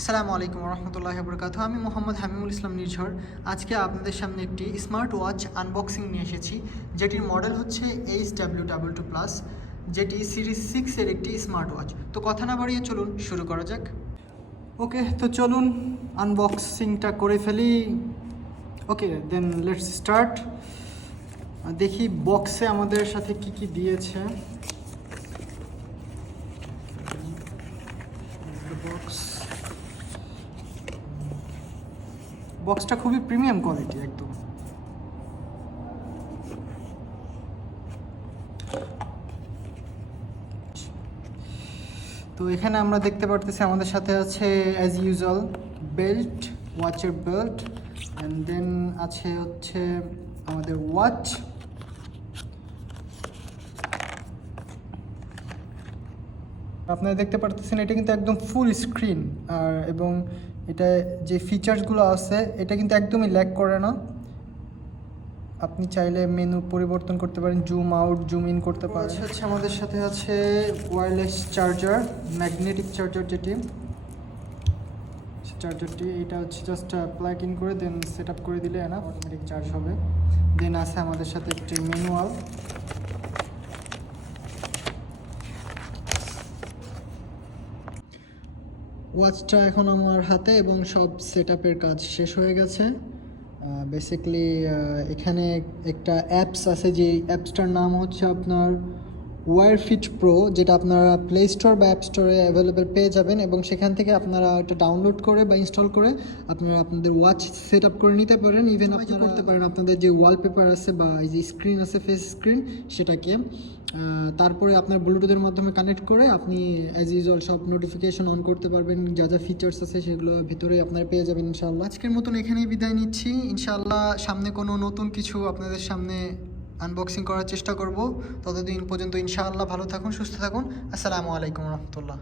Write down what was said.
আসসালামু আলাইকুম রহমতুল্লাহি বরকাতুহু। আমি মোহাম্মদ হামিমুল ইসলাম নির্ঝর। আজকে আপনাদের সামনে একটি স্মার্ট ওয়াচ আনবক্সিং নিয়ে এসেছি, যেটির মডেল হচ্ছে HW22+, যেটি সিরিজ 6 এর একটি স্মার্ট ওয়াচ। তো কথা না বাড়িয়ে চলুন শুরু করা যাক। ওকে, তো চলুন আনবক্সিংটা করে ফেলি। ওকে, দেন লেটস স্টার্ট। দেখি বক্সে আমাদের সাথে কি কি দিয়েছে। বক্সটা খুবই প্রিমিয়াম কোয়ালিটি একদম। তো এখানে আমরা দেখতে পারতেছি আমাদের সাথে আছে অ্যাজ ইউজুয়াল বেল্ট, ওয়াচের বেল্ট, অ্যান্ড দেন আছে হচ্ছে আমাদের ওয়াচ। আপনারা দেখতে পারতেছেন এটা কিন্তু একদম ফুল স্ক্রিন, আর এবং এটা যে ফিচার্সগুলো আছে এটা কিন্তু একদমই ল্যাগ করে না। আপনি চাইলে মেনু পরিবর্তন করতে পারেন, জুম আউট জুম ইন করতে পারেন। আচ্ছা, আমাদের সাথে আছে ওয়্যারলেস চার্জার, ম্যাগনেটিক চার্জার, যেটি চার্জারটি এটা হচ্ছে জাস্ট প্লাগ ইন করে দেন সেট আপ করে দিলে না অটোমেটিক চার্জ হবে। দেন আছে আমাদের সাথে একটি ম্যানুয়াল। ওয়াচটা এখন আমার হাতে এবং সব সেট আপের কাজ শেষ হয়ে গেছে। বেসিক্যালি এখানে একটা অ্যাপস আছে, যে অ্যাপসটার নাম হচ্ছে আপনার ওয়্যারফিট প্রো, যেটা আপনারা প্লে স্টোর বা অ্যাপ স্টোরে অ্যাভেলেবেল পেয়ে যাবেন, এবং সেখান থেকে আপনারা এটা ডাউনলোড করে বা ইনস্টল করে আপনারা আপনাদের ওয়াচ সেট আপ করে নিতে পারেন। ইভেন আপনারা করতে পারেন আপনাদের যে ওয়ালপেপার আছে বা এই যে স্ক্রিন আছে, ফেস স্ক্রিন, সেটাকে তারপরে আপনার ব্লুটুথের মাধ্যমে কানেক্ট করে আপনি অ্যাজ ইউজুয়াল সব নোটিফিকেশন অন করতে পারবেন। যা যা ফিচার্স আছে সেগুলো ভিতরে আপনারা পেয়ে যাবেন ইনশাআল্লাহ। আজকের মতন এখানেই বিদায় নিচ্ছি। ইনশাআল্লাহ সামনে কোনো নতুন কিছু আপনাদের সামনে আনবক্সিং করার চেষ্টা করব। ততদিন পর্যন্ত ইনশাআল্লাহ ভালো থাকুন, সুস্থ থাকুন। আসসালামু আলাইকুম রহমতুল্লাহ।